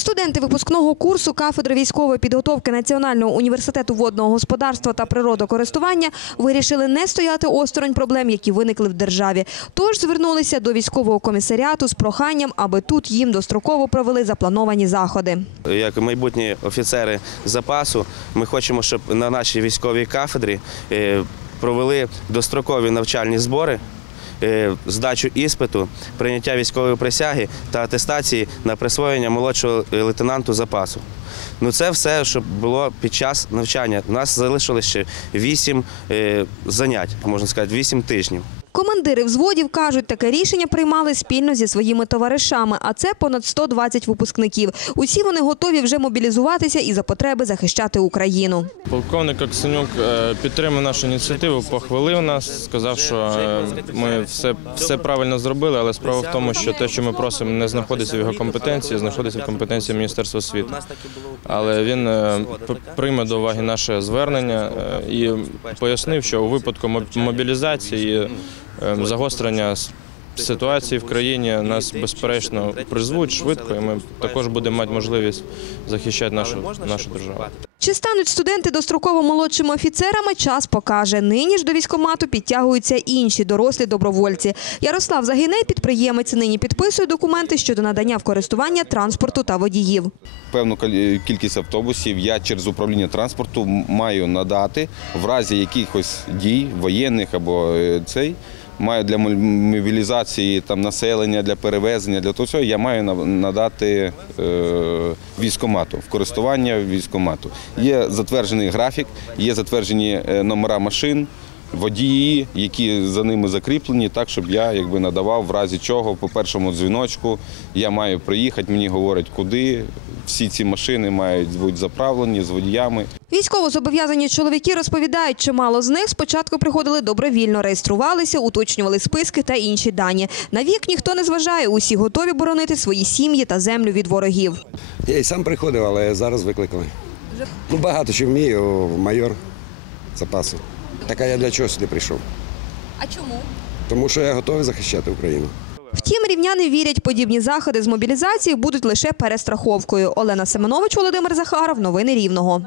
Студенти випускного курсу кафедри військової підготовки Національного університету водного господарства та природокористування вирішили не стояти осторонь проблем, які виникли в державі. Тож звернулися до військового комісаріату з проханням, аби тут їм достроково провели заплановані заходи. Як майбутні офіцери запасу, ми хочемо, щоб на нашій військовій кафедрі е, провели дострокові навчальні збори. Е, Здачу іспиту, прийняття військової присяги та атестації на присвоєння молодшого лейтенанту запасу. Ну це все, щоб було під час навчання. У нас залишилося ще вісім е, занять, можна сказати, вісім тижнів. Командири взводів кажуть, таке рішення приймали спільно зі своїми товаришами, а це понад 120 випускників. Усі вони готові вже мобілізуватися і за потреби захищати Україну. Полковник Оксенюк е, підтримав нашу ініціативу, похвалив нас, сказав, що е, ми все, все правильно зробили, але справа в тому, що те, що ми просимо, не знаходиться в його компетенції, знаходиться в компетенції Міністерства освіти. Але він е, прийме до уваги наше звернення і пояснив, що у випадку мобілізації загострення ситуації в країні нас безперечно призвуть швидко, і ми також будемо мати можливість захищати нашу, нашу державу. Чи стануть студенти достроково молодшими офіцерами, час покаже. Нині ж до військкомату підтягуються інші дорослі добровольці. Ярослав Загиней, підприємець, нині підписує документи щодо надання в користування транспорту та водіїв. Певну кіль- кількість автобусів я через управління транспорту маю надати в разі якихось дій воєнних або е, цей. Маю для мобілізації там населення, для перевезення, для того всього я маю надати е, військомату в користування військомату. Є затверджений графік, є затверджені е, номера машин, водії, які за ними закріплені, так щоб я якби надавав в разі чого по першому дзвіночку. Я маю приїхати, мені говорять, куди. Всі ці машини мають бути заправлені з водіями. Військовозобов'язані чоловіки розповідають, чимало з них спочатку приходили добровільно, реєструвалися, уточнювали списки та інші дані. На вік ніхто не зважає, усі готові боронити свої сім'ї та землю від ворогів. Я і сам приходив, але зараз викликали. Ну, багато що вмію, майор запасу. Так а я для чого сюди прийшов? А чому? Тому що я готовий захищати Україну. Втім, рівняни вірять, подібні заходи з мобілізації будуть лише перестраховкою. Олена Семенович, Володимир Захаров. Новини Рівного.